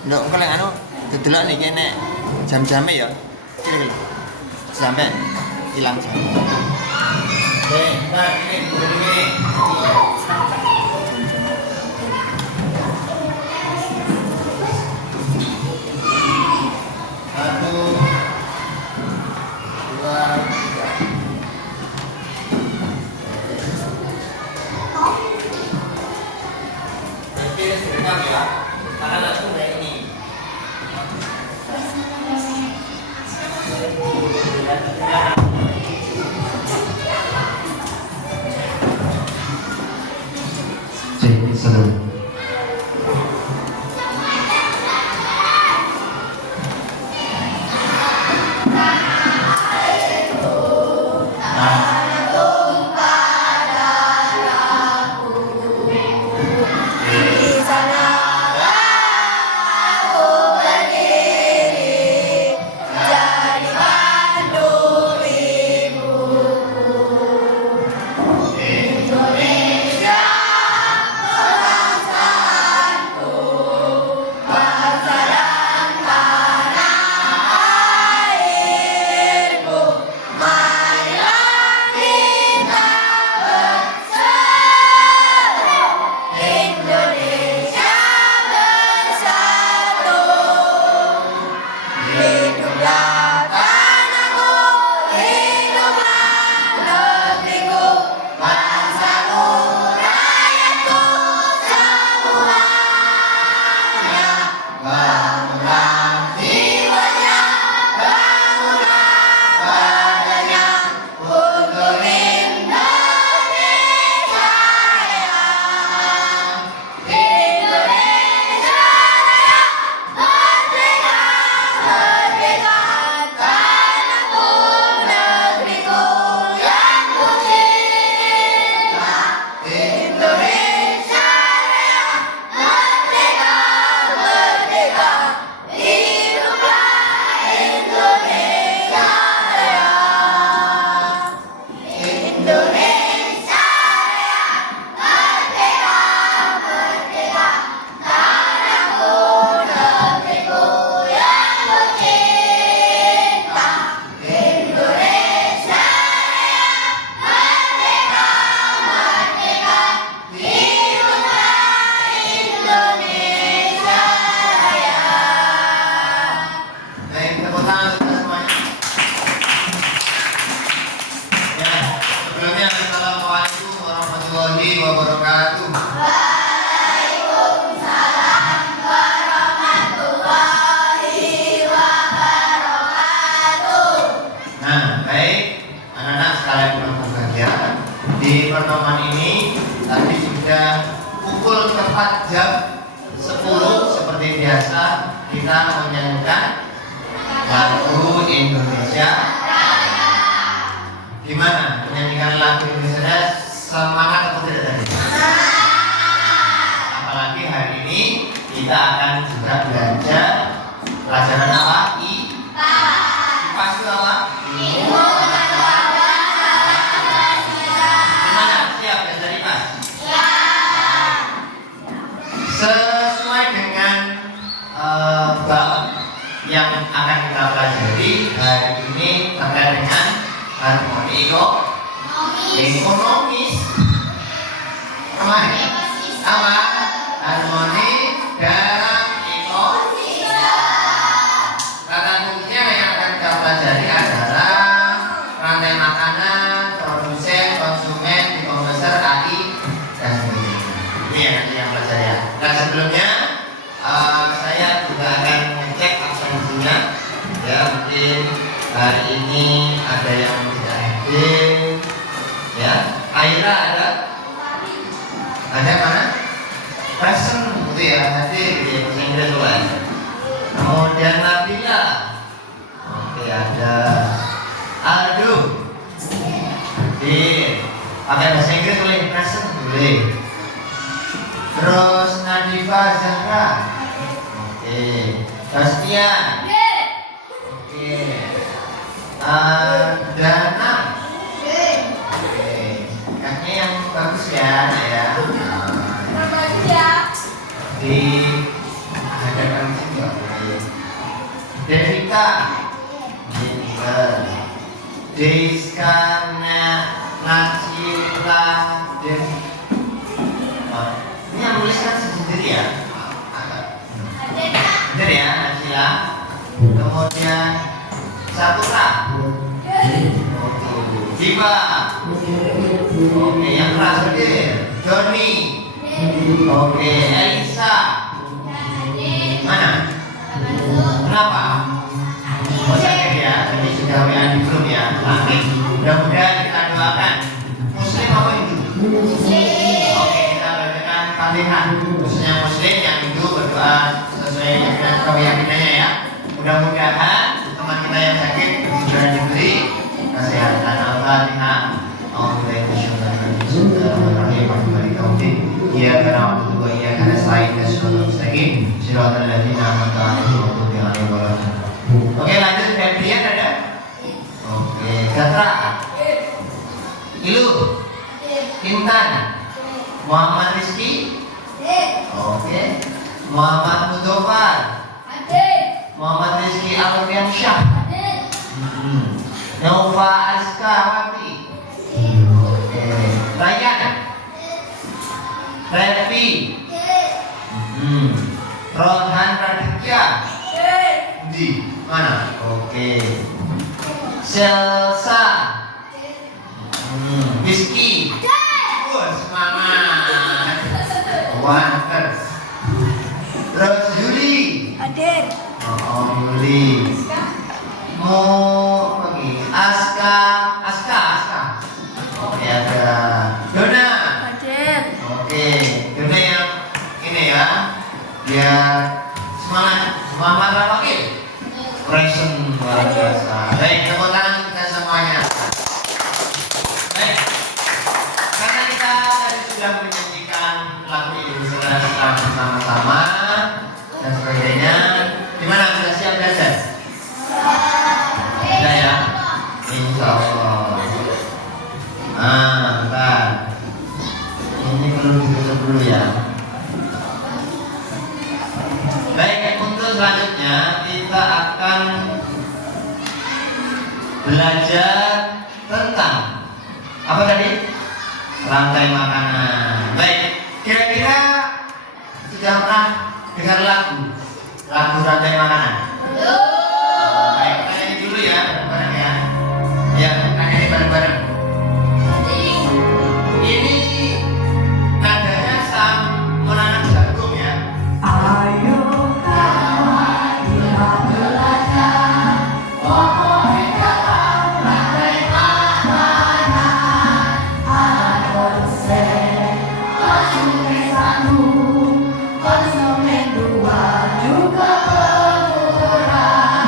Nduk engko lek anu dedelok niki nek jam-jame ya. Ini lho. Sampai hilang jam. Oke, nah ini begini. Satu, dua, tiga. Berarti direkam ya. Karena langsung kayak ini. Cek, sedang. Assalamualaikum warahmatullahi wabarakatuh. Waalaikumsalam warahmatullahi wabarakatuh. Nah, baik anak-anak sekalian berbahagia. Di pertemuan ini tadi sudah pukul tepat jam 10 seperti biasa kita menyanyikan lagu Indonesia. Gimana menyanyikan lagu Indonesia? Semangat atau tidak tadi? Apalagi hari ini kita akan juga belajar pelajaran apa? IPA. IPA itu apa? Gimana? Siap belajar IPA? Sesuai dengan bab yang akan kita pelajari hari ini terkait dengan harmoni ekonomis, apa? Harmoni dalam ekosistem. Kata kuncinya yang akan kita pelajari adalah rantai makanan, produsen, konsumen, e-commerce, AI, dan sebagainya. Ini yang nanti yang pelajari ya. Nah sebelumnya saya juga akan ngecek absensinya. Ya mungkin hari ini ada yang tidak hadir. Ya, Aira ada? Ada mana? Present gitu ya, hadir di bahasa Inggris tuan. Kemudian Nabila. Oke ada. Aldo. Hadir. Pakai bahasa Inggris boleh, present boleh. Terus Nadifa Zahra. Oke. Bastian. Oke. Dana. Kaknya yang bagus ya, Nak ya. Bagus ya. Di hadapan nggak boleh. Devika, pinter. Deskana, Nacila, Dev. Oh, ini yang nuliskan sendiri ya. Bener ya, Nacila. Kemudian Saputra. Jiwa. Oke, yang keras bener. Joni. Oke, Elisa. Mana? Kenapa? Oh, sakit ya. Ini sudah WA di grup ya. Amin. Mudah-mudahan kita doakan. Muslim apa Hindu? Oke, kita bacakan Fatihah. Khususnya Muslim, yang Hindu berdoa sesuai dengan keyakinannya ya. Mudah-mudahan teman kita yang sakit sudah diberi kesehatan. Al-Fatihah. Iya karena waktu itu iya karena selain dan sudah mustaqim siratal ladzina an'amta 'alaihim ghairil maghdubi 'alaihim waladdallin. Oke, lanjut. Febrian ada? Oke, Gatra. Ilu. Intan. Muhammad Rizki. Oke. Muhammad Mudofar. Muhammad Rizki Al-Fiansyah. Nova Askawati. Oke. Ryan. Revi. Rohan Raditya. Di mana? Oke. Selsa. Rizky. Semangat. Wanter. Terus Yuli. Oh, Yuli. Mau lagi. Aska. Oke, ada Dona. Oke, Dona yang ini ya. Biar semangat Rapakil. Present luar biasa. Baik, tepuk tangan kita semuanya. Baik, karena kita tadi sudah menyanyikan lagu ini secara bersama-sama dan sebagainya. Gimana, sudah siap belajar? Sudah ya? Insya Allah. Bentar. Ini perlu ditutup dulu ya. Baik, untuk selanjutnya kita akan belajar tentang apa tadi? Rantai makanan. Baik, kira-kira sudah pernah dengar lagu rantai makanan? Baik, tanya dulu ya, bareng-bareng ya. Ya, tanya bareng-bareng. Ini nadanya sama menanam jagung ya. Ayo kawan kita belajar pokoknya dalam rantai makanan. Ada konsumen satu, konsumen dua, juga pemurah.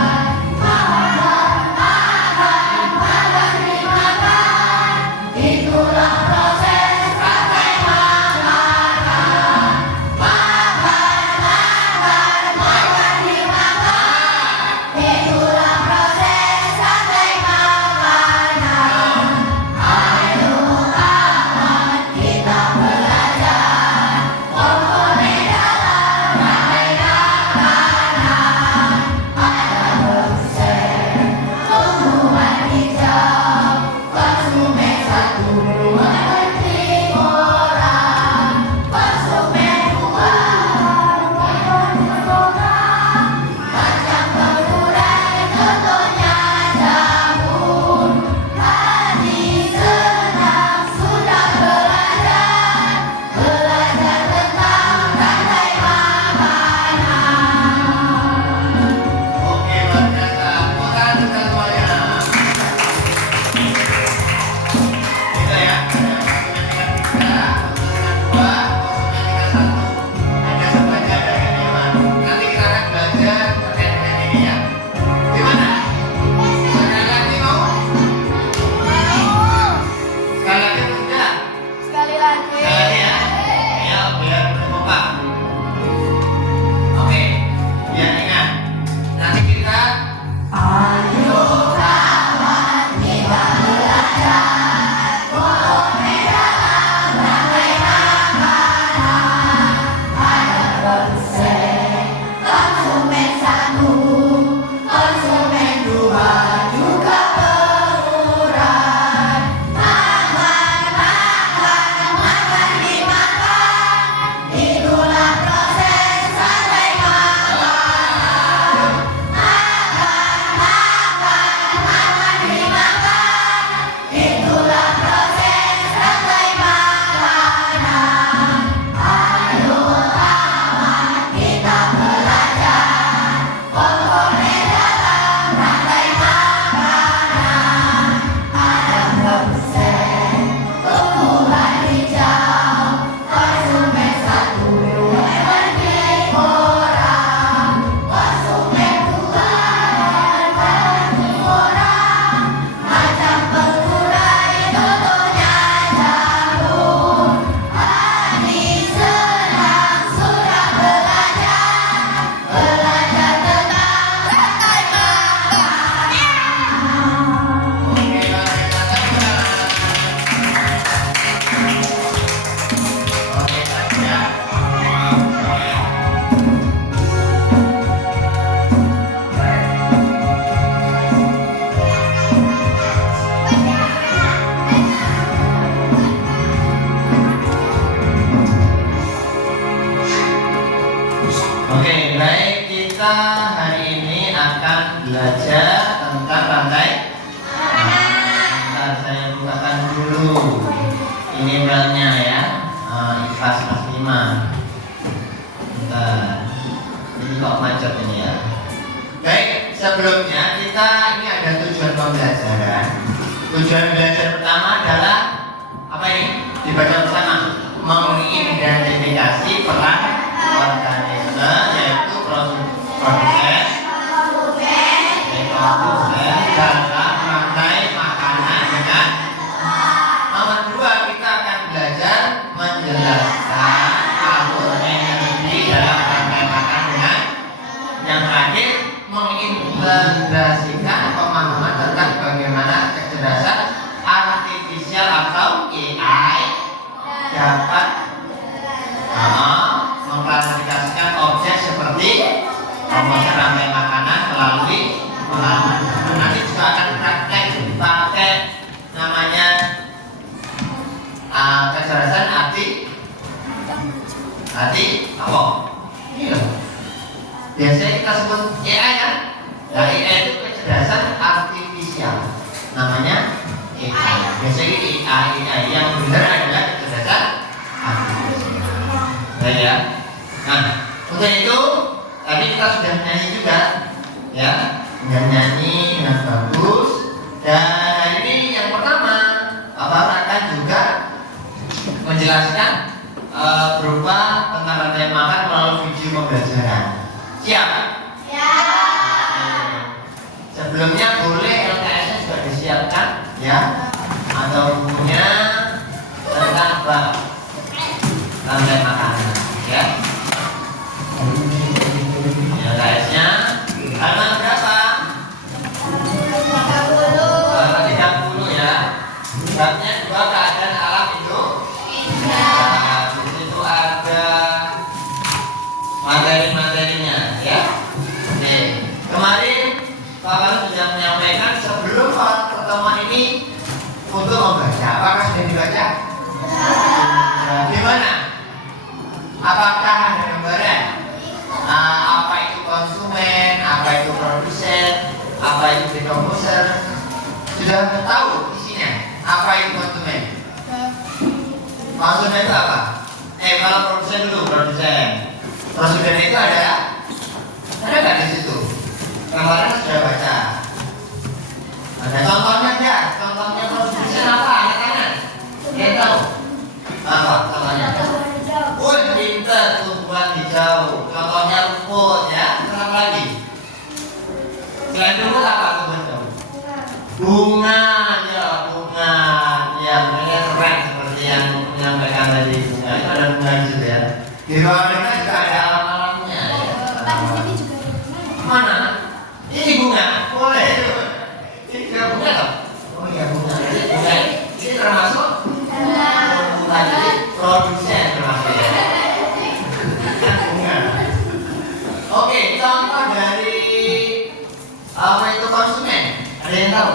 Oke, baik, kita hari ini akan belajar tentang rantai. Bentar, saya bukakan dulu. Ini beratnya ya, ikhlas kelas 5. Bentar, ini kok macet ini ya. Baik, sebelumnya kita ini ada tujuan pembelajaran. Tujuan belajar pertama adalah apa ini? Dibaca bersama, mengidentifikasi peran organisme yaitu produsen dalam rantai makanan dengan. Nomor 2 kita akan belajar menjelaskan alur energi dalam rantai makanan dengan. Yang terakhir mengintegrasikan pemahaman tentang bagaimana kecerdasan artifisial atau AI dapat mengklasifikasikan objek seperti proses rantai makanan melalui pengalaman. Nanti juga akan praktek pakai namanya kecerdasan apa? Ini loh. Biasanya kita sebut AI kan? Nah, AI itu kecerdasan artifisial. Namanya AI. Biasanya ini AI yang benar adalah kecerdasan artifisial. Baik ya. Nah, untuk itu tadi kita sudah nyanyi juga, ya, dengan nyanyi dengan bagus. Dan hari ini yang pertama, Bapak akan juga menjelaskan berupa tentang rantai makan melalui video pembelajaran. Siap? Sebelumnya boleh LKS-nya sudah disiapkan, ya, atau bukunya tentang rantai makanan, ya. LKS-nya halaman berapa? 30 ya. Babnya 2 keadaan alam itu. Nah, di situ ada materi-materinya, ya. Oke. Kemarin Bapak sudah menyampaikan sebelum pertemuan ini untuk membaca. Apakah sudah dibaca? Gimana? Apakah ada gambaran? Apa itu konsumen? Apa itu produsen? Apa itu decomposer? Sudah tahu isinya? Apa itu konsumen? Konsumen itu apa? Kalau produsen dulu, produsen. Produsen itu ada nggak di situ? Kemarin sudah baca. Ada contohnya ya? Contohnya produsen apa? Anak-anak? Dia tahu? Apa contohnya? Pinter, tumbuhan hijau. Contohnya rumput ya. Kenapa lagi? Selain rumput apa tumbuhan hijau? Bunga, ya bunga. Ya bunganya keren seperti yang menyampaikan tadi bunga. Itu ada bunga di situ ya. Di bawah bunga juga ada alam-alamnya. Mana? Ini bunga, boleh. Ini juga bunga toh? Oh iya bunga. Bunga ini termasuk bunga jadi produsen termasuk ya. Bunga. Oke, contoh dari apa itu konsumen? Ada yang tahu?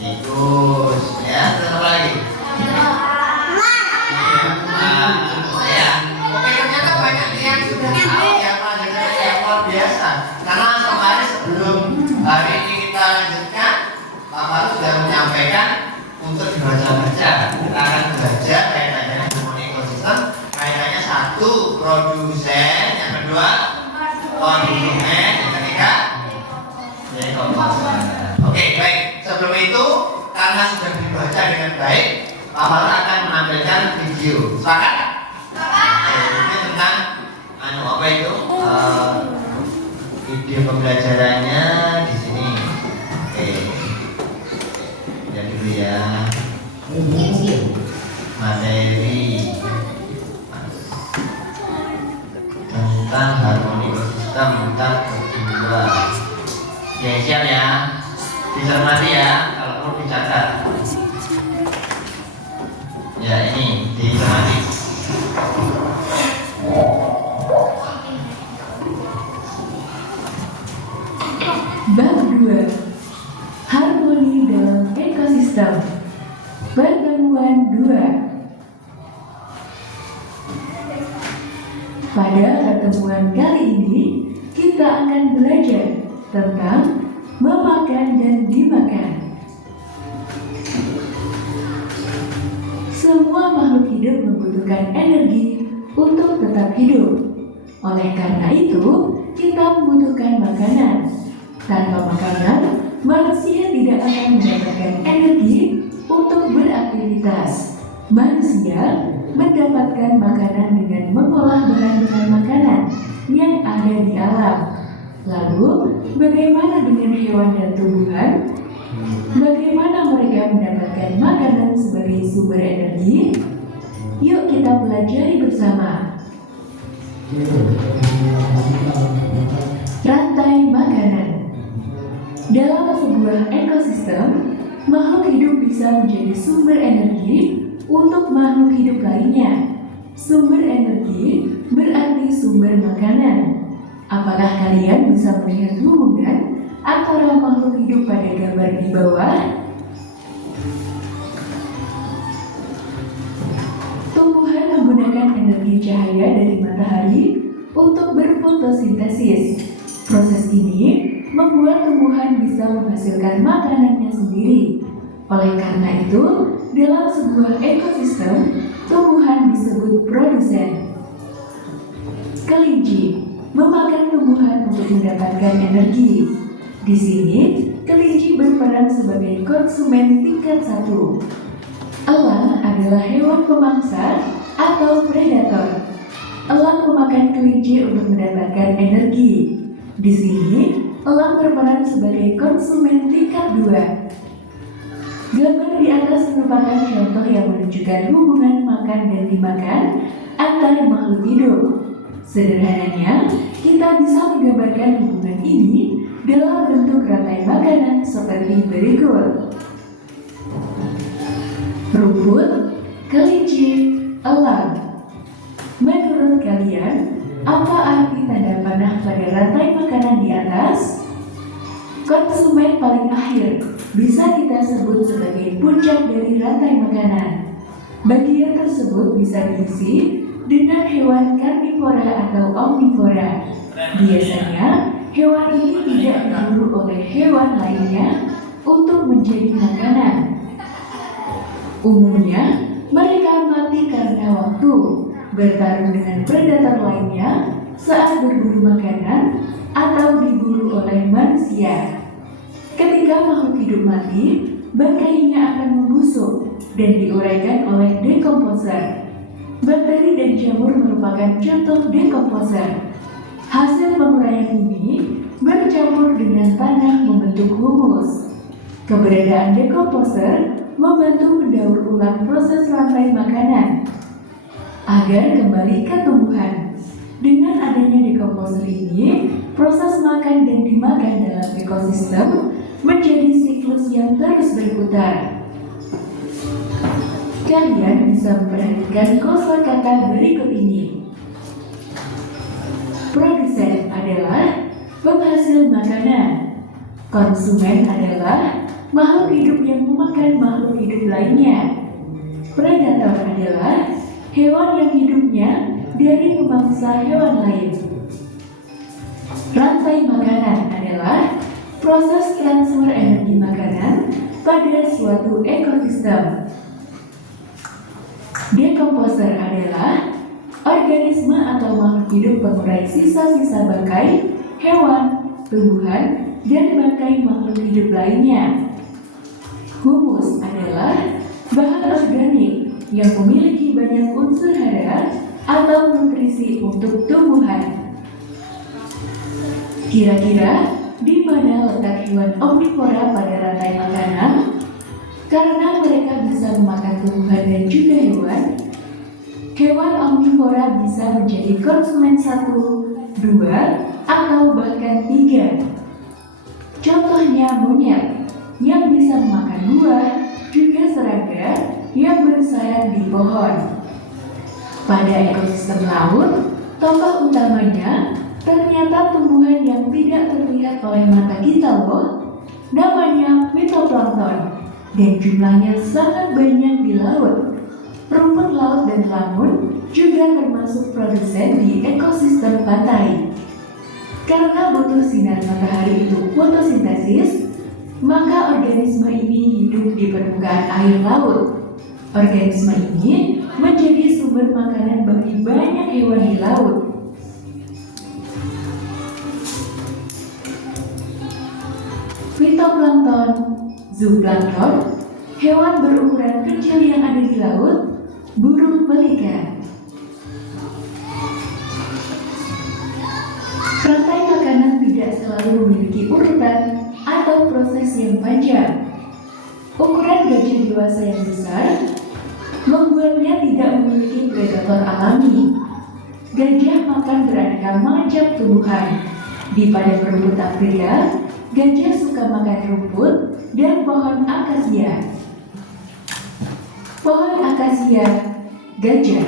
Tikus, ya. Terus apa lagi? Ya. Oke, ternyata banyak yang sudah tahu ya pelajaran yang luar biasa. Karena kemarin sebelum hari ini kita lanjutkan, Pak Maru sudah menyampaikan untuk dibaca-baca. Kita akan belajar kaitannya dengan ekosistem. Kaitannya 1 produsen, yang kedua konsumen, yang ketiga decomposer. Oke, baik. Sebelum itu, karena sudah dibaca dengan baik, Pak Maru akan menampilkan video. Sepakat? Ini tentang apa itu? Video pembelajarannya di sini. Oke. Jadi dulu ya. Materi tentang harmoni ekosistem tingkat kedua. Ya, siap ya. Dicermati ya, kalau perlu dicatat. Ya, ini dicermati. Bab 2. Harmoni dalam ekosistem. Pertemuan 2. Pada pertemuan pertemuan kali ini kita akan belajar tentang memakan dan dimakan. Semua makhluk hidup membutuhkan energi untuk tetap hidup. Oleh karena itu, kita membutuhkan makanan. Tanpa makanan, manusia tidak akan mendapatkan energi untuk beraktivitas. Manusia mendapatkan makanan dengan mengolah bahan-bahan makanan yang ada di alam. Lalu, bagaimana dengan hewan dan tumbuhan? Bagaimana mereka mendapatkan makanan sebagai sumber energi? Yuk kita pelajari bersama. Rantai makanan. Dalam sebuah ekosistem, makhluk hidup bisa menjadi sumber energi untuk makhluk hidup lainnya. Sumber energi berarti sumber makanan. Apakah kalian bisa melihat hubungan antara makhluk hidup pada gambar di bawah? Tumbuhan menggunakan energi cahaya dari matahari untuk berfotosintesis. Proses ini membuat tumbuhan bisa menghasilkan makanannya sendiri. Oleh karena itu, dalam sebuah ekosistem, tumbuhan disebut produsen. Kelinci memakan tumbuhan untuk mendapatkan energi. Di sini, kelinci berperan sebagai konsumen tingkat 1. Elang adalah hewan pemangsa atau predator. Elang memakan kelinci untuk mendapatkan energi. Di sini, elang berperan sebagai konsumen tingkat 2. Gambar di atas merupakan contoh yang menunjukkan hubungan makan dan dimakan antar makhluk hidup. Sederhananya, kita bisa menggambarkan hubungan ini dalam bentuk rantai makanan seperti berikut. Rumput, kelinci, elang. Menurut kalian, apa arti tanda panah pada rantai makanan di atas? Konsumen paling akhir bisa kita sebut sebagai puncak dari rantai makanan. Bagian tersebut bisa diisi dengan hewan karnivora atau omnivora. Biasanya, hewan ini tidak diburu oleh hewan lainnya untuk menjadi makanan. Umumnya, mereka mati karena waktu, bertarung dengan predator lainnya saat berburu makanan atau diburu oleh manusia. Ketika makhluk hidup mati, bangkainya akan membusuk dan diuraikan oleh dekomposer. Bakteri dan jamur merupakan contoh dekomposer. Hasil penguraian ini bercampur dengan tanah membentuk humus. Keberadaan dekomposer membantu mendaur ulang proses rantai makanan agar kembali ke tumbuhan. Dengan adanya dekomposer ini, proses makan dan dimakan dalam ekosistem menjadi siklus yang terus berputar. Kalian bisa memperhatikan kosakata berikut ini. Produsen adalah penghasil makanan. Konsumen adalah makhluk hidup yang memakan makhluk hidup lainnya. Predator adalah hewan yang hidupnya dari memangsa hewan lain. Rantai makanan adalah proses transfer energi makanan pada suatu ekosistem. Dekomposer adalah organisme atau makhluk hidup pengurai sisa-sisa bangkai hewan, tumbuhan, dan bangkai makhluk hidup lainnya. Humus adalah bahan organik yang memiliki banyak unsur hara atau nutrisi untuk tumbuhan. Kira-kira di mana letak hewan omnivora pada rantai makanan? Karena mereka bisa memakan tumbuhan dan juga hewan, hewan omnivora bisa menjadi konsumen 1, 2, atau bahkan 3. Contohnya monyet yang bisa memakan buah, juga serangga yang bersarang di pohon. Pada ekosistem laut, tokoh utamanya ternyata tumbuhan yang tidak terlihat oleh mata kita loh. Namanya fitoplankton dan jumlahnya sangat banyak di laut. Rumput laut dan lamun juga termasuk produsen di ekosistem pantai. Karena butuh sinar matahari untuk fotosintesis, maka organisme ini hidup di permukaan air laut. Organisme ini menjadi sumber makanan bagi banyak hewan di laut. Fitoplankton, zooplankton, hewan berukuran kecil yang ada di laut, burung pelikan. Rantai makanan tidak selalu memiliki urutan atau proses yang panjang. Ukuran gajah dewasa yang besar membuatnya tidak memiliki predator alami. Gajah makan beraneka macam tumbuhan. Di padang rumput Afrika, gajah suka makan rumput dan pohon akasia. Pohon akasia, gajah.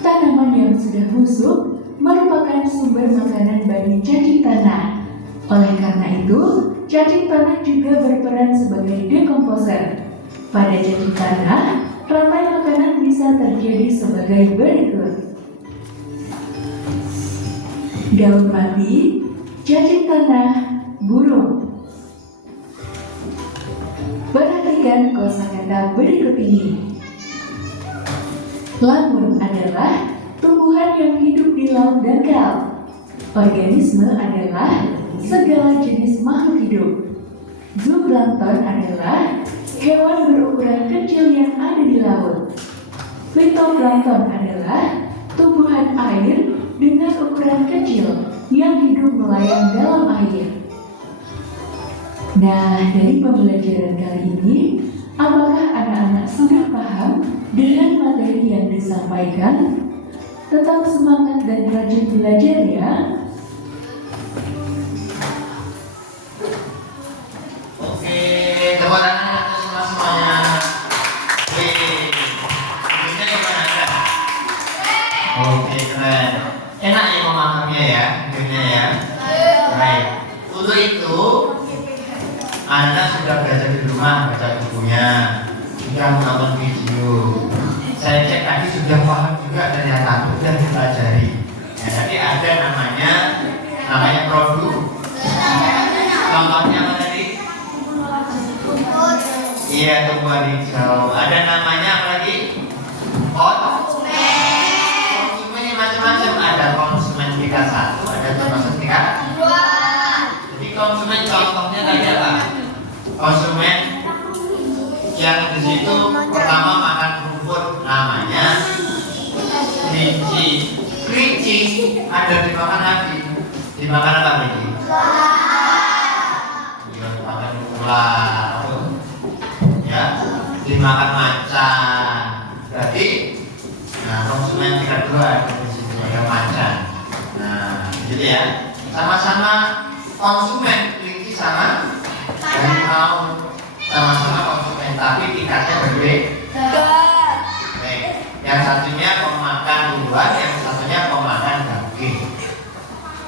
Tanaman yang sudah busuk merupakan sumber makanan bagi cacing tanah. Oleh karena itu, cacing tanah juga berperan sebagai dekomposer. Pada cacing tanah, rantai makanan bisa terjadi sebagai berikut. Daun mati, cacing tanah, burung. Perhatikan kosakata berikut ini. Lamun adalah tumbuhan yang hidup di laut dangkal. Organisme adalah segala jenis makhluk hidup. Zooplankton adalah hewan berukuran kecil yang ada di laut. Fitoplankton adalah tumbuhan air dengan ukuran kecil yang hidup melayang dalam air. Nah, dari pembelajaran kali ini, apakah anak-anak sudah paham dengan materi yang disampaikan? Tetap semangat dan rajin belajar ya. Oke, tepuk tangan untuk semuanya. Ini gimana kan? Oke, keren. Enak ya memahaminya ya, videonya ya. Baik. Untuk itu, Anda sudah belajar di rumah, baca bukunya, sudah menonton video. Saya cek tadi sudah paham juga dari yang satu dan dipelajari. Ya, jadi ada namanya produk. Contohnya apa tadi? Iya, tumbuhan hijau. Ada namanya apa lagi? Konsumennya macam-macam. Ada konsumen tingkat 1, ada konsumen tingkat 2. Jadi konsumen contohnya tadi apa? Konsumen yang di situ pertama makan rumput, namanya kelinci. Kelinci ada dimakan lagi. Dimakan apa lagi? Ya, dimakan ular. Ya, dimakan macan. Berarti, nah konsumen tingkat 2 ada di situ, ada macan. Nah, gitu ya. Sama-sama konsumen kelinci sama harimau, sama-sama konsumen, tapi tingkatnya berbeda. Baik, yang satunya pemakan buah, yang satunya pemakan daging.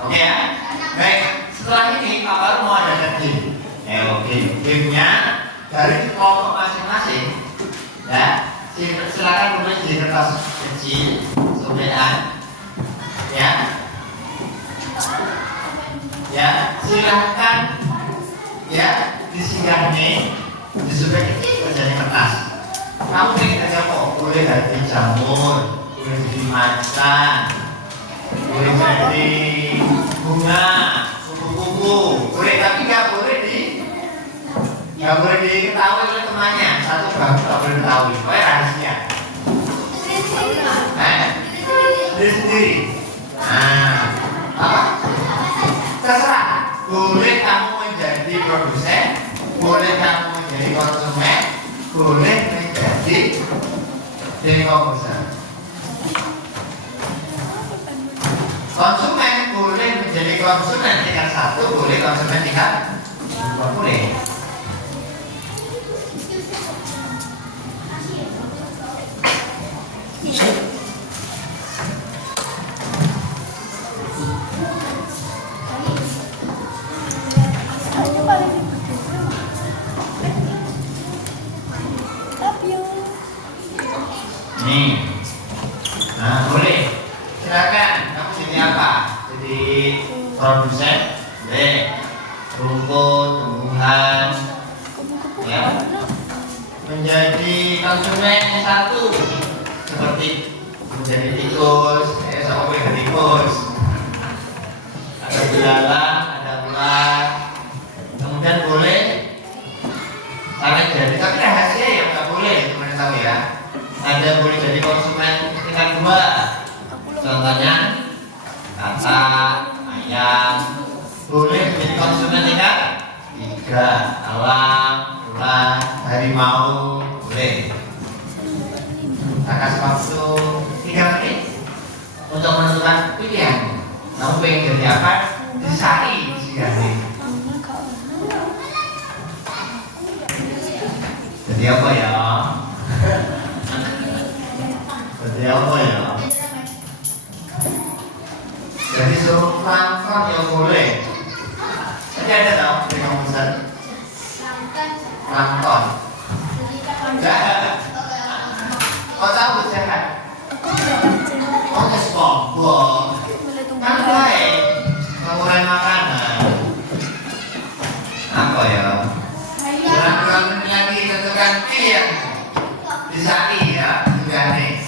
Oke ya? Baik, setelah ini Pak Baru mau ada game. Oke, gamenya dari kelompok masing-masing. Ya, silakan tulis di kertas kecil, sobekan. Ya, ya, silakan. Ya, disinggah nih, disubek kecil menjadi kertas. Kamu pilih aja kok, boleh dari jamur, boleh jadi macan, boleh jadi bunga, kupu-kupu, boleh, tapi nggak boleh diketahui oleh temannya. Satu baru nggak boleh diketahui, pokoknya rahasia. Diri sendiri. Nah, apa? Terserah. Boleh kamu menjadi produsen, boleh kamu menjadi konsumen, boleh menjadi dekomposer. Konsumen boleh menjadi konsumen tingkat 1, boleh konsumen tingkat 2, boleh. Silakan, kamu jadi apa? Jadi produsen, rumput, tumbuhan, ya. Menjadi konsumen satu, seperti menjadi tikus, sama dengan tikus. Ada belalang, ada ular. Kemudian boleh sampai jadi, tapi rahasia yang nggak boleh teman-teman tahu ya. Ada boleh jadi konsumen tingkat 2. Contohnya katak, ayam. Boleh menjadi konsumen tingkat 3. Elang, ular, harimau, boleh. Tak kasih waktu 3 menit untuk menentukan pilihan. Kamu pengen jadi apa? Disari disini. Jadi apa ya? Jadi apa ya? Jadi suruh pelangkon yang boleh. Jadi ada tau di komputer pelangkon. Kau tahu sehat? Oh, SpongeBob. Kan baik. Mengurangi makanan. Apa ya? Kurang-kurang lagi tentukan pilihan. Disari ya, juga nih.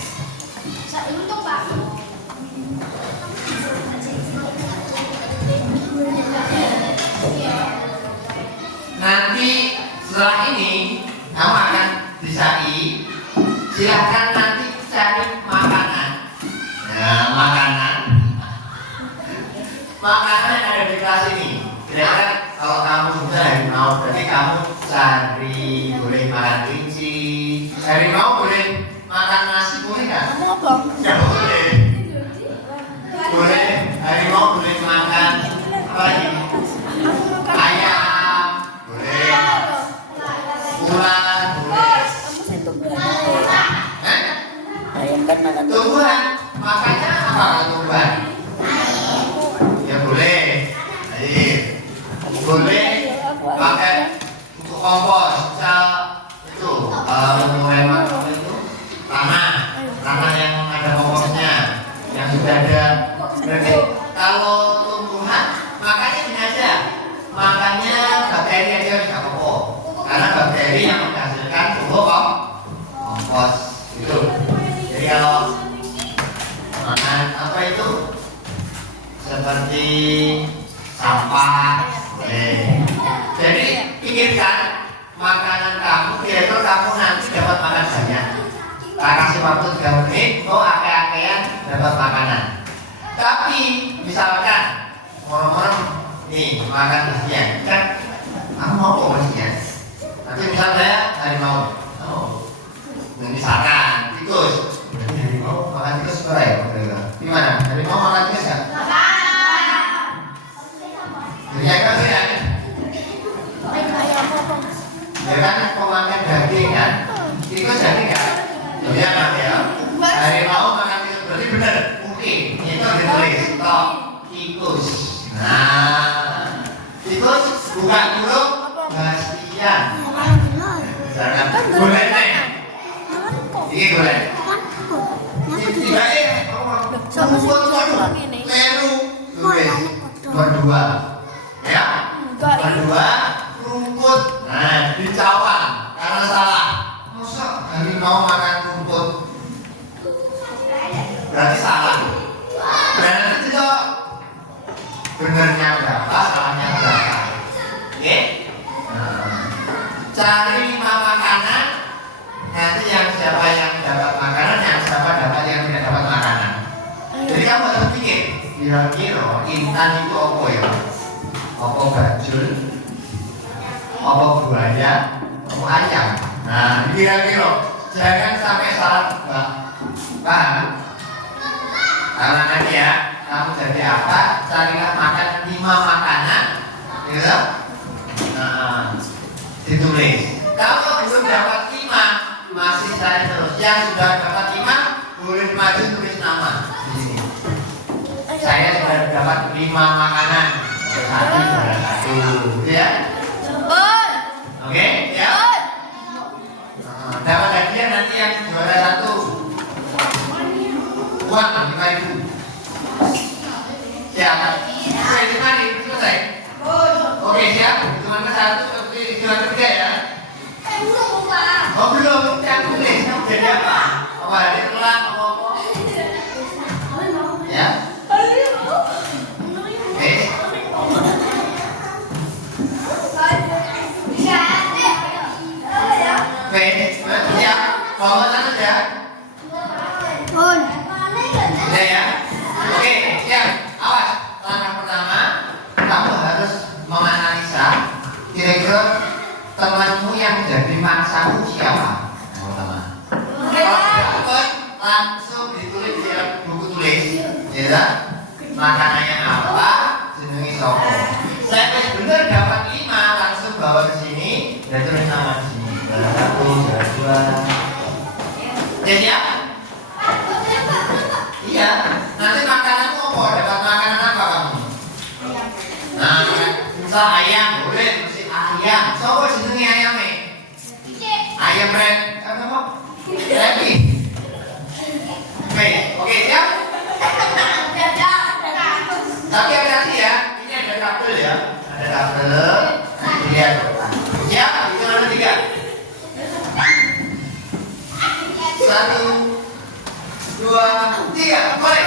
Nanti setelah ini kamu akan disari. Silahkan nanti cari makanan. Nah, makanan yang ada di kelas ini. Kira-kira kalau kamu sudah harimau, berarti kamu cari boleh makan kelinci. Harimau boleh makan nasi, boleh nggak? Ya boleh. Boleh. Harimau boleh makan apa lagi? Ayam, boleh. Ular, boleh. Tumbuhan, makanya apa tumbuhan? Ya boleh. Boleh pakai untuk kompos, misal itu memang itu tanah yang ada komposnya, yang sudah ada. Berarti kalau tumbuhan makanya ini aja, makanya bakteri aja harus kompos, karena bakteri yang menghasilkan pupuk kompos itu. Jadi kalau makan apa itu seperti sampah, jadi pikirkan makanan kamu, kira-kira kamu nanti dapat makan banyak. Tak kasih waktu 3 menit, kau ake-akean dapat makanan. Tapi misalkan orang-orang nih makan isian, kan aku mau kok isian. Nanti misalnya harimau, misalkan tikus, harimau makan tikus berapa ya? Gimana? Harimau makan tikus nggak? Ya kan ya? Ya kan pemakan daging kan? Tikus daging kan? Iya kan ya? Harimau makan tikus berarti benar? Oke, itu ditulis toh tikus. Nah, tikus bukan burung, bastian. Misalkan boleh nih? Ini boleh. Tidak rumput leru tulis berdua. Ya, kedua rumput. Nah, dicawang karena salah. Masa harimau makan rumput? Berarti salah. Berarti itu benarnya berapa, salahnya berapa. Oke? Cari 5 makanan. Nanti yang siapa yang dapat makanan, yang siapa dapat yang tidak dapat makanan. Jadi kamu harus pikir, kira-kira intan itu apa ya? Apa bajul, apa buaya, apa ayam. Nah, kira-kira jangan sampai salah, Mbak. Paham? Karena nanti ya, kamu jadi apa? Carilah makan 5 makanan, gitu? Nah, ditulis. Kalau belum dapat 5, masih saya terus. Yang sudah dapat 5, boleh maju tulis nama di sini. Saya sudah dapat 5 makanan. Satu sudah 1, ya? Oke, ya? Dapat hadiah nanti yang juara 1. Uang 5.000. selesai? Oke, siap. Hitungan ke 1, hitungan ketiga ya. Oh belum, saya tulis. Kamu jadi apa? Apa ada telat? Apa? Ya. Oke, siap. Bawa sana ya. Ya ya. Oke, siap. Awas. Langkah pertama, kamu harus menganalisa kira-kira temanmu yang jadi mangsamu siapa? Yang pertama. Kalau dapat, langsung ditulis di buku tulis, ya. Makanannya apa? Jenengi sopo. Saya benar dapat 5, langsung bawa ke sini dan tulis nama di sini. Satu, dua. Ya siap? Iya. Nanti makananmu apa? Dapat makanan apa kamu? Nah, misal ayam boleh, mesti ayam. Sopo jenengi ayamnya? Ayam red, apa? Ready? Oke, siap? Tapi hati-hati ya, ini ada kabel ya. Ada kabel. Lihat. Siap? Itu ada 3. 1, 2, 3, mulai.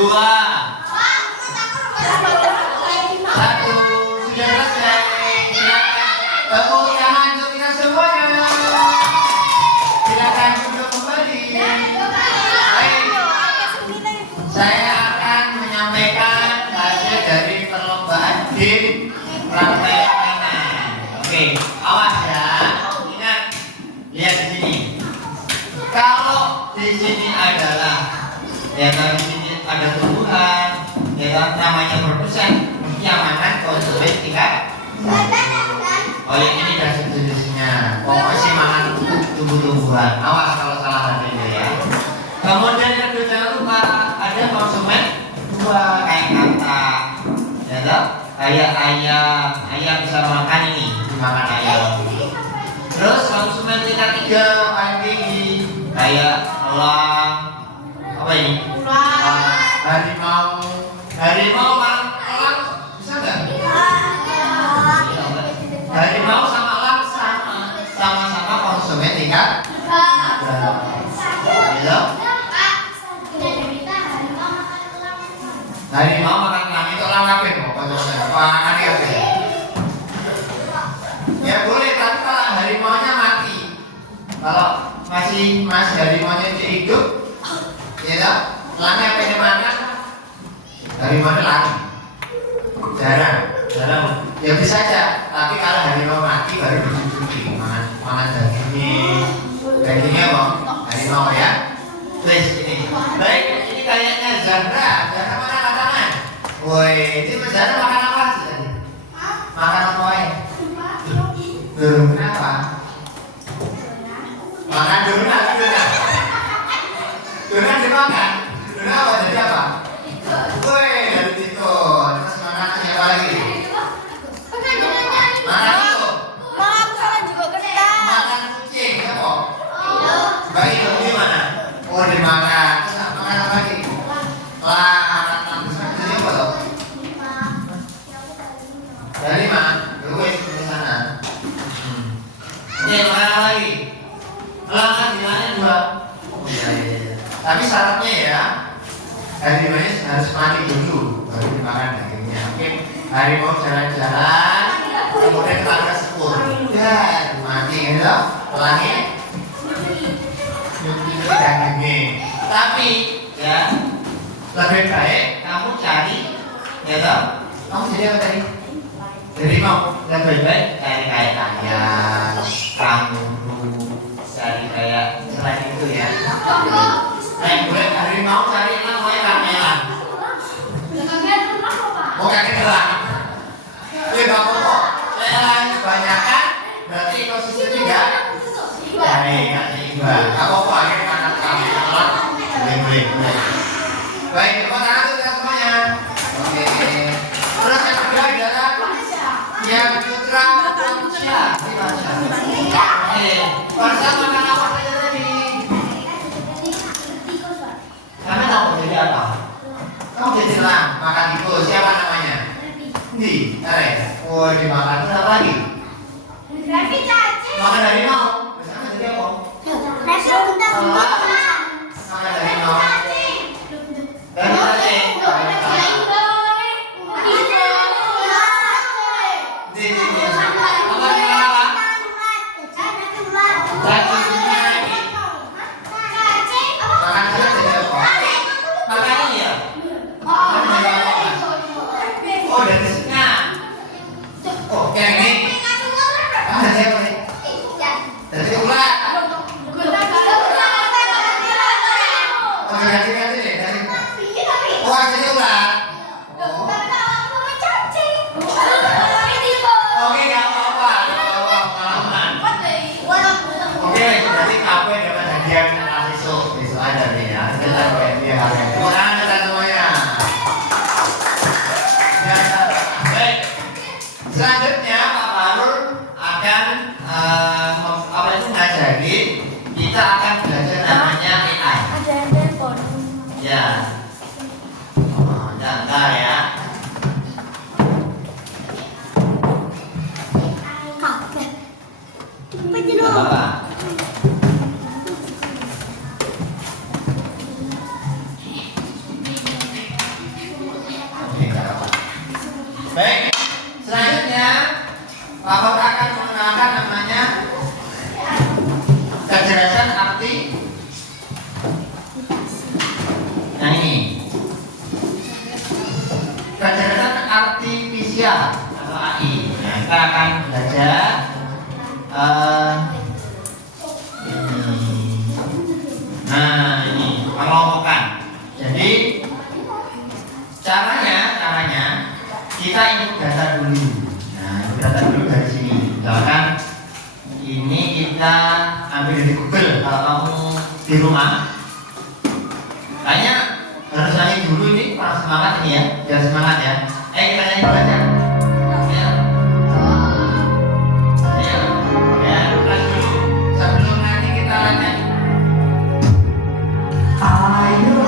dua, satu. Sudah selesai. Silakan tepuk tangan untuk kita semuanya. Silakan duduk kembali. Baik, saya akan menyampaikan hasil dari perlombaan game rantai makanan. Oke, awas ya. Ingat, lihat di sini. Kalau di sini adalah, ya kalau di sini ada tumbuhan, ya kan namanya produsen, mesti yang makan konsumen tingkat. Oh ya ini dan sejenisnya. Pokoknya sih makan tumbuh-tumbuhan. Awas kalau salah nanti ya. Kemudian yang kedua jangan lupa ada konsumen dua kayak kata, ya toh? Kayak ayam bisa makan ini, dimakan ayam. Terus konsumen tingkat tiga paling tinggi kayak elang, apa ini? Harimau kan elang bisa nggak? Harimau sama elang sama-sama konsumen tingkat ya. Harimau makan elang itu elang apa itu? Pangan ya? Ya boleh, tapi kalau harimaunya mati, kalau masih harimaunya hidup, ya toh, elangnya apa yang makan? Harimaunya lari, jarang. Ya bisa aja, tapi kalau harimau mati baru dicuci, makan dagingnya bang, harimau ya. Terus ini, baik ini kayaknya Zandra mana tangan? Woi, ini Zandra makan apa sih tadi? Makan apa ya? Durung apa? Makan durung dimakan. Durung apa jadi apa? Woi, dari itu. Terus makan apa lagi? Makan itu. Makan kucing, apa? Bayi itu di mana? Oh dimakan. Terus makan apa lagi? Makan jadi apa tuh? Dari mana? Woi, di sana. Ya, makan apa lagi? Elang kan bilangnya dua. Oh iya. Tapi syaratnya ya, harimau harus mati dulu baru dimakan dagingnya. Oke, harimau jalan-jalan, kemudian keluarga sepur. Ya, mati gitu. Elangnya dagingnya. Tapi ya lebih baik kamu cari, ya toh? Kamu jadi apa tadi? Jadi mau lebih baik cari kayak ayam, kanguru, cari kayak selain itu ya. Boleh harimau cari elang, mau kamelan. Mau kakek elang. Ya nggak apa-apa. Elang kebanyakan berarti ekosistem juga. Nggak imbang. Nggak apa-apa, akhirnya makan kamelan. Boleh. Baik, terima kasih untuk semuanya. Oke. Terus yang kedua adalah yang putra manusia. Bangsa makan apa saja tadi? Kamu tahu jadi apa? Kamu jadi elang, makan itu. Siapa namanya? Di, oh dimakan. Terus apa lagi? Makan harimau. Bersama jadi apa? Makan harimau. Dan cacing. Selanjutnya Pak Farul akan kita akan belajar namanya AI. kita input data dulu. Nah, input data dulu dari sini. Misalkan ini kita ambil dari Google. Kalau kamu di rumah, kayaknya harus nyanyi dulu ini, para semangat ini ya, biar semangat ya. Kita nyanyi dulu aja. Ya. Ayo, ya, kelas dulu. Sebelum nanti kita latihan. Ayo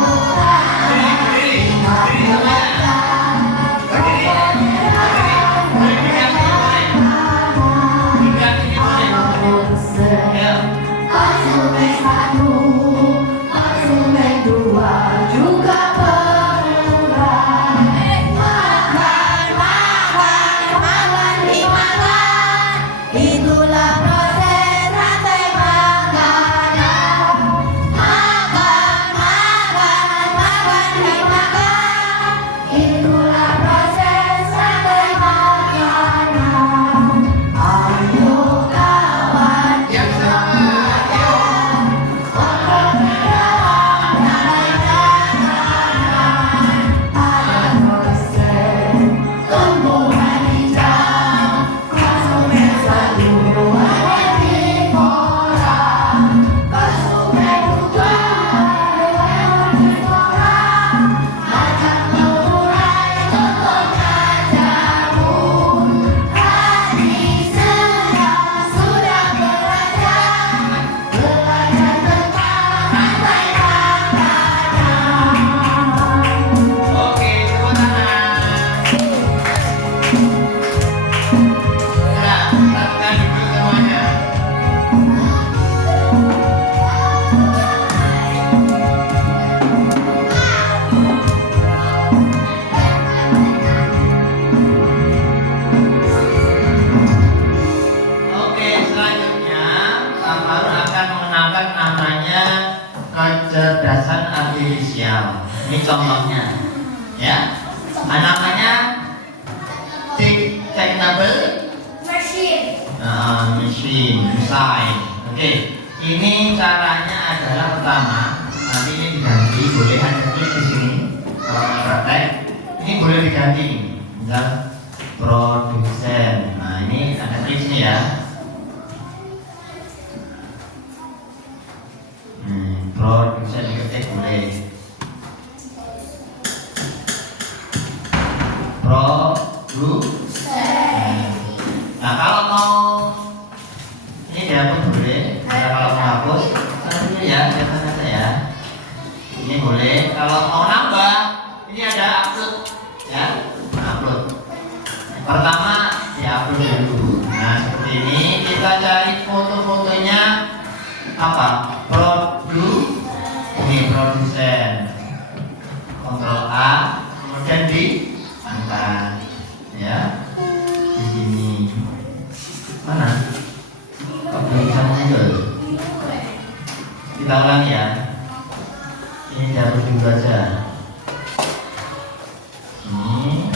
Berdiri semuanya. Berdiri. Ya. konsumen satu, konsumen dua juga berkurang. Makan, makan, makan, dimakan. Itulah proses rantai makanan. Makan, makan, makan, dimakan. Itulah proses rantai makanan. Ayo kawan, Yang sama. Ayo. ada proses tumbuhan hijau. Konsumen satu ada di orang, konsumen dua ada di orang. Macam mengurai contohnya jamur. Hari sedang sudah belajar tentang rantai makanan. Oke, tepuk tangan. Nah, lakukan dulu semuanya. Oke, selanjutnya baru akan mengenalkan namanya kecerdasan artifisial. Ini contohnya, ya. Namanya Technable Machine Design. Oke, ini caranya adalah pertama, nanti ini diganti, boleh ada klik di sini. Kalau mau praktek, ini boleh diganti. Misal produsen. Nah, ini ada klik sini ya. Produsen diketik boleh. Nah, kalau mau ini dihapus boleh. Nah, kalau mau hapus, ini ya, biasa saja ya. Ini boleh. Kalau mau nambah, ini ada upload, ya, upload. Pertama diupload dulu. Nah, seperti ini kita cari foto-fotonya apa? Ini produsen. Ctrl A, kemudian diangkat, ya. Di sini mana? Kok belum bisa muncul? Kita ulangi ya. Ini dihapus dulu aja. Ini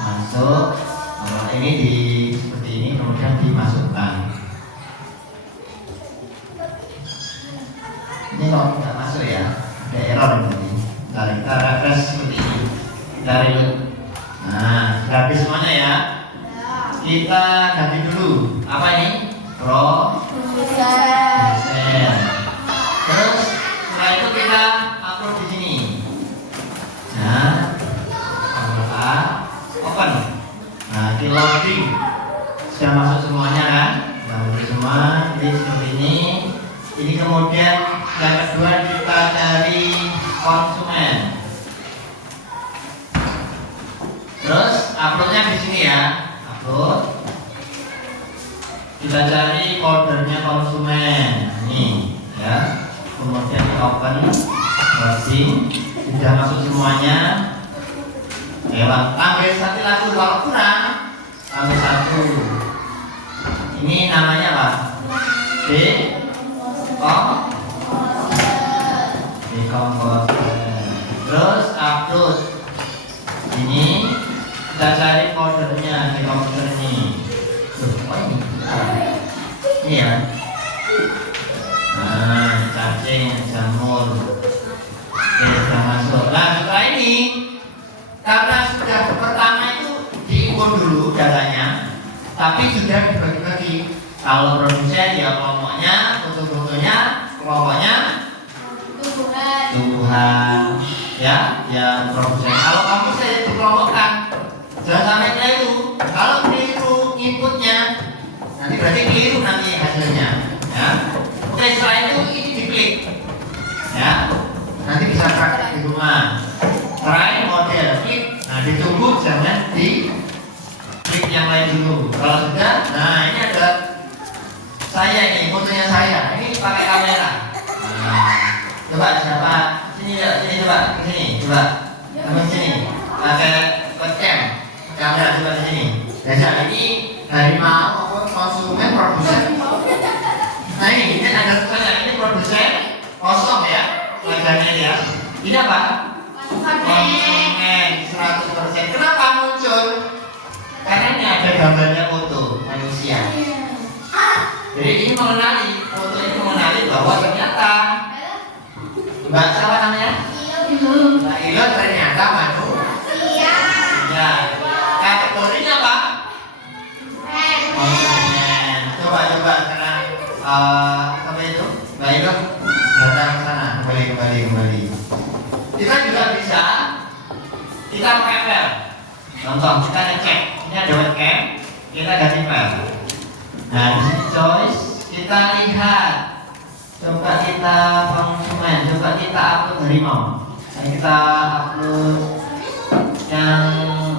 masuk. Kalau ini di seperti ini kemudian dimasukkan. Ini kok tidak masuk ya? Ada error berarti. Bentar, kita refresh seperti ini. Kita reload. Nah, sudah habis semuanya ya. Kita ganti dulu. Apa ini? Produsen. Terus setelah itu kita upload di sini. Nah, open. Nah, di loading sudah masuk semuanya kan? Sudah masuk semua. Jadi seperti ini. Ini kemudian yang kedua kita cari konsumen. Terus uploadnya di sini ya. Upload. Kita cari foldernya konsumen. Ini ya. Kemudian di open, loading, sudah masuk semuanya. Lewat tambah satu lagu kalau kurang, tambah satu. Ini namanya apa? Decomposer. Terus upload. Ini kita cari foldernya decomposer ini. Oh ini. Ini ya. Nah, cacing, jamur. Oke, sudah masuk. Nah, setelah ini karena sudah pertama itu tapi sudah dibagi-bagi. Kalau produsen ya kelompoknya, foto-fotonya kelompoknya tumbuhan, ya produsen. Kalau kamu saya dikelompokkan, jangan sampai keliru. Kalau keliru inputnya, nanti berarti keliru nanti hasilnya. Ya, oke setelah itu ini diklik, ya, nanti bisa praktek di rumah. Try model, klik, nah ditunggu jangan di klik yang lain dulu. Kalau sudah, nah ini ada saya ini fotonya saya, ini pakai kamera. Nah, coba siapa? Sini coba teman sini pakai webcam kamera coba di sini. Jadi ini harimau maupun konsumen produsen. Nah ini ada tulisannya, ini produsen kosong ya pelajarannya ya. Ini apa? Konsumen 100%. Kenapa muncul? Karena ini ada gambarnya foto manusia. Jadi ini mengenali, foto ini mengenali bahwa ternyata Mbak siapa namanya? Mbak Ilo ternyata manusia. Ya. Kategorinya apa? Konsumen. Coba sekarang apa itu? Mbak Ilo datang ke sana. Kembali. Kita juga bisa. Kita pakai file. Contoh kita ngecek. Ini ada webcam. Kita ganti file. Nah di sini choice kita lihat. Coba kita konsumen. Coba kita upload harimau. Nah, kita upload yang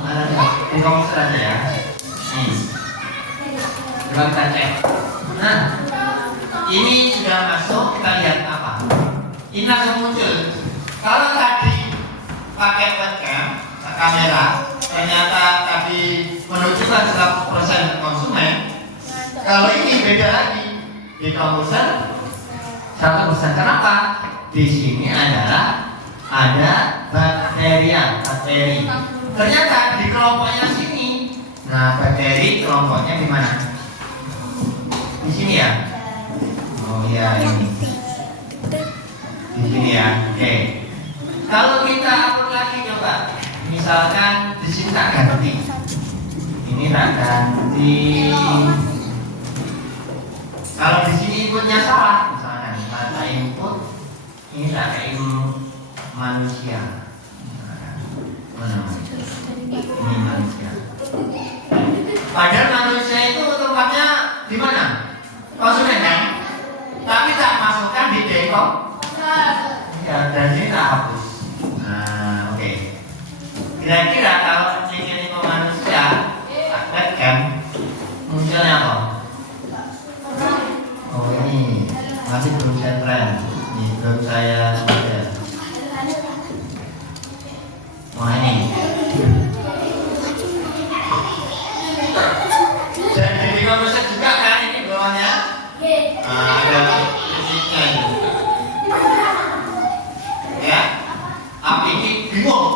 ada di komputer aja ya. Nih. Coba kita cek. Nah, ini sudah masuk. Kita lihat apa? Ini langsung muncul. Kalau tadi pakai webcam, kamera, ternyata tadi menunjukkan 100% konsumen. Kalau ini beda lagi di komputer 100%. Kenapa? Di sini adalah ada bakteri. Ternyata di kelompoknya sini. Nah, bakteri kelompoknya di mana? Di sini ya. Oh iya ini. Di sini ya. Oke. Kalau kita upload lagi coba. Misalkan di sini tak ganti. Ini tak ganti. Kalau di sini inputnya salah, misalkan kata input ini tak manusia. Ini manusia. Padahal manusia itu tempatnya di mana? Konsumen kan? Tapi tak masukkan di dekor. Ya, dan ini tak hapus. Nah, oke. Kira-kira kalau ini manusia, webcam munculnya apa? Oh ini masih belum saya tren. Ini belum saya model. Oh ini. Dan di komputer juga kan ini bawahnya. Ada fisiknya ini. Ya, apa ini bingung?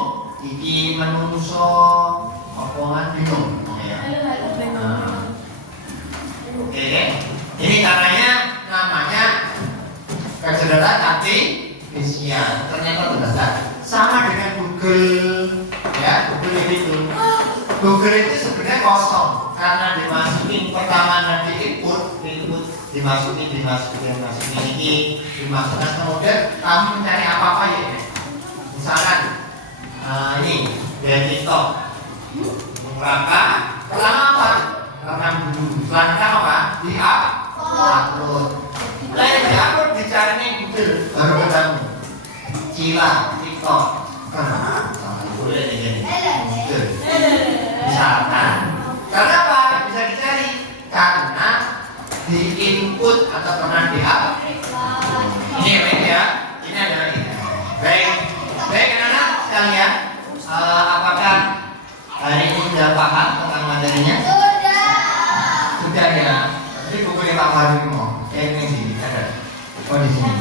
Iki menungso omongan bingung. Ya. Oke, ini caranya namanya kecerdasan artifisial. Ternyata benar. Sama dengan Google, ya Google itu. Google itu sebenarnya kosong karena dimasukin pertama nanti input dimasukin ini dimasukkan kemudian kamu mencari apa ya. Misalkan ini dari TikTok Raka pertama apa? Rekam dulu. Selanjutnya apa? Upload. Lain diupload dicari Google baru ketemu. Cila TikTok boleh jadi Google. Misalkan karena apa? Bisa dicari karena di input atau pernah di up. Ini baik ya. Ini adalah ini. Baik anak-anak sekalian. Apakah hari ini sudah paham tentang materinya? Sudah ya. Jadi buku Pak Fahri mau. Ini sini ada. Oh di sini.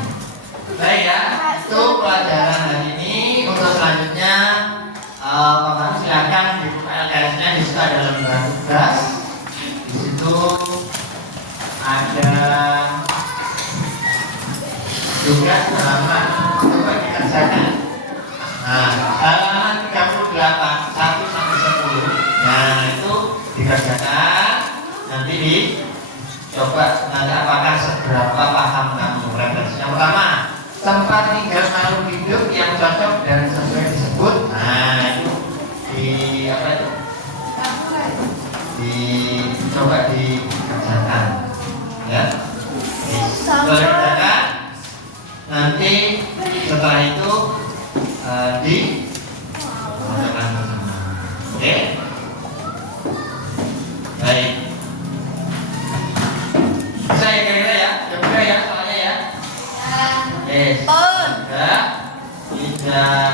Baik ya. Itu pelajaran hari ini. Untuk selanjutnya, Pak Fahri silakan dibuka LKS-nya. Di situ ada lembar tugas. Di situ ada tugas halaman coba dikerjakan. Nah, halaman 38 1 sampai 10. Nah, itu dikerjakan. nanti dicoba nanti apakah seberapa paham kamu referensi. Yang pertama, tempat tinggal makhluk hidup yang cocok dan sesuai disebut. Nah itu di apa itu? Dicoba dikerjakan, ya. Dikerjakan. Nanti setelah itu di masukkan bersama. Oke? Baik. Bisa ya kira-kira ya? Coba ya soalnya ya. Yes. Sudah. Tidak.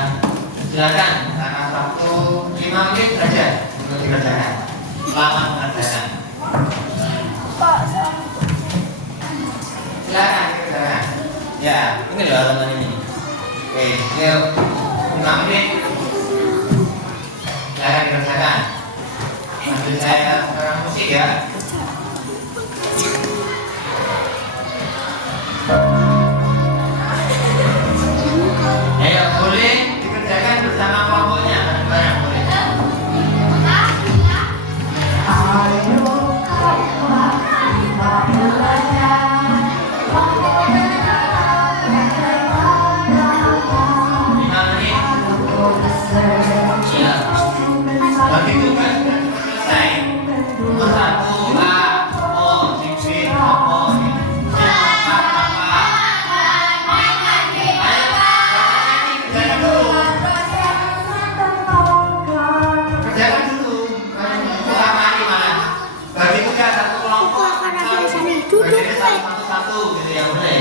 Silakan. Karena waktu 5 menit saja untuk dikerjakan. Selamat mengerjakan. Silakan dikerjakan. Ya, ini loh teman ini. Oke, yuk 5 menit. Silakan dikerjakan. Nanti saya sekarang musik ya. Ayo, boleh dikerjakan bersama kelompoknya, bareng-bareng boleh. Bagi tugas sudah selesai. Nomor 1 A, O, B, O, kerjakan dulu. Utama di mana? Bagi tugas satu kelompok. Bagiannya satu-satu gitu ya, boleh.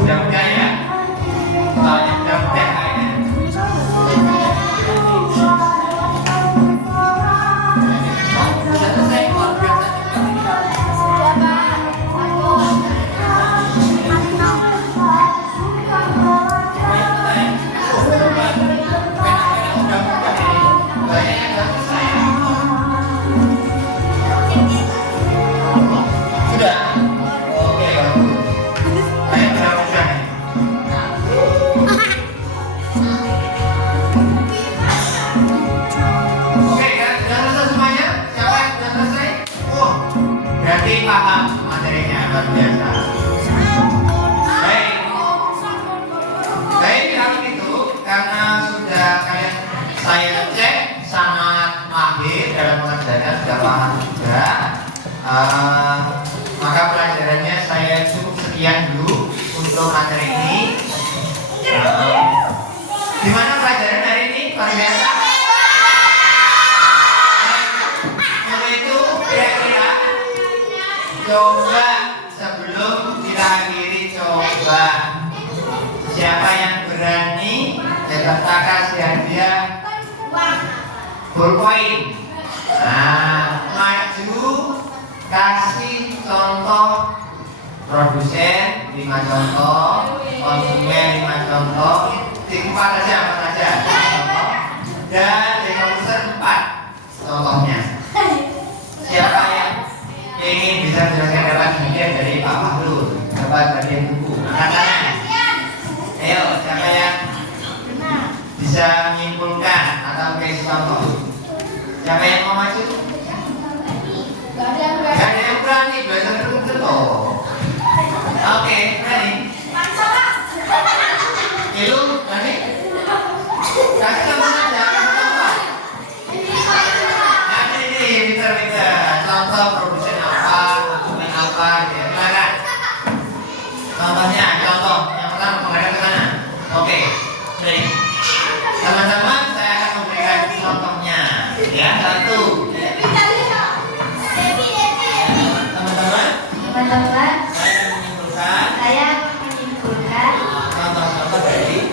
Mudah-mudahan ya. Soalnya mudah-mudahan kayaknya. Sudah selesai keluarga sudah. Oke, bagus. Ayo mudah-mudahan. Oke, kan? Sudah selesai semuanya? Siapa yang sudah selesai? Oh, berarti paham materinya, luar biasa. Baik. Baik, kalau gitu, karena sudah kalian saya cek sangat mahir dalam mengerjakan, sudah paham juga. Maka pelajarannya saya cukup sekian dulu untuk materi ini. Gimana pelajaran hari ini? Luar biasa. Untuk itu kira-kira coba sebelum kita akhiri, coba siapa yang berani saya kasih hadiah ballpoint. Nah, maju kasih contoh produsen 5 contoh, konsumen 5 contoh, di 4 aja, 4 aja contoh, dan di komputer 4 contohnya. Siapa yang ingin bisa menjelaskan dapat hadiah dari Pak Fahrul, dapat hadiah buku, angkat tangan. Ayo, siapa yang bisa menyimpulkan atau kasih contoh? Siapa yang mau maju? Gak ada yang berani, belajar dulu. Oke, berani. Ilu, berani? Kasih contoh saja, kasih contoh. Nah, ini pintar-pintar. Contoh produsen apa, konsumen apa, gitu. Silakan. Contohnya, contoh. Yang pertama menghadap ke sana. Oke, baik. Teman-teman, saya akan memberikan contohnya. Ya, 1. Teman-teman, Saya akan menyimpulkan saya menyimpulkan contoh-contoh dari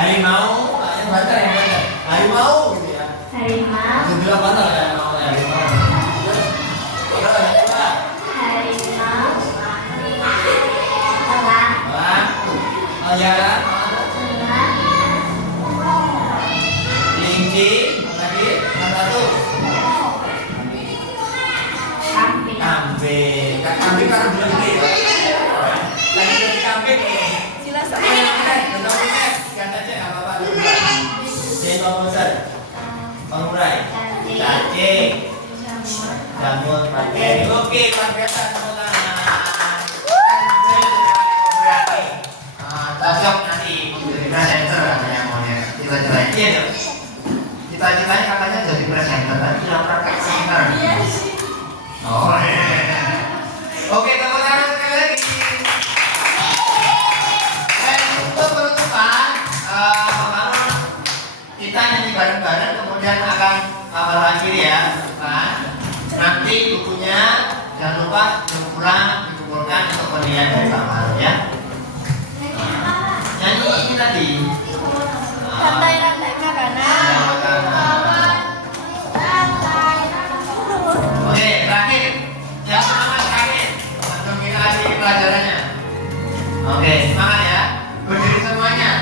Harimau, yang baca yang baca. Harimau gitu ya. Harimau. Sebelah mana ya mau harimau? Berapa yang kedua? Harimau. Elang. Elang. Oh ya kan? Elang. Kelinci. Lagi yang satu. Kambing. Kambing. Kambing kan belum gede. Lagi jadi kambing. Jelas Ikan aja nggak apa-apa. Jadi mau besar. Pengurai. Cacing. Jamur. Pakai. Oke, luar biasa tepuk tangan. Cocok nanti menjadi presenter katanya maunya. Cita-citanya iya dong. Cita-citanya katanya jadi presenter, tapi tidak praktek presenter. Oh iya. Oke, tepuk tangan sekali lagi. Dan untuk penutupan, kita nyanyi bareng-bareng, kemudian akan akhir ya. Nanti bukunya jangan lupa dikumpulkan untuk penilaian dari Pak Marun ya. Nyanyi ini tadi. Rantai-rantai makanan. Oke, terakhir. Yang pertama terakhir. Langsung kita akhiri pelajarannya. Oke, semangat ya. Berdiri semuanya.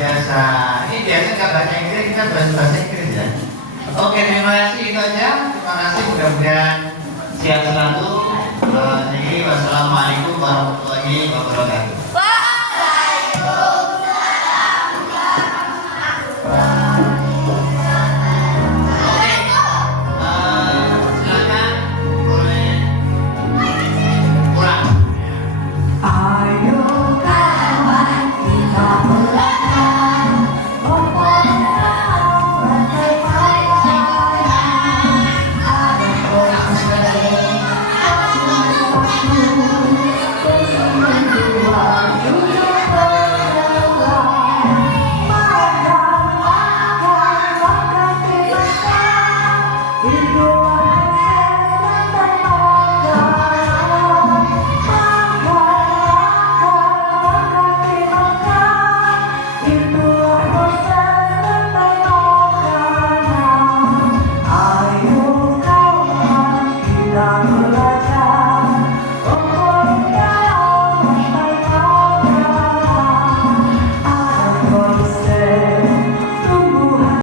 biasa. Ini biasa nggak bahasa Inggris, kita bahasa Inggris ya. Oke, terima kasih itu aja. Terima kasih, mudah-mudahan sehat selalu. Jadi wassalamualaikum warahmatullahi wabarakatuh.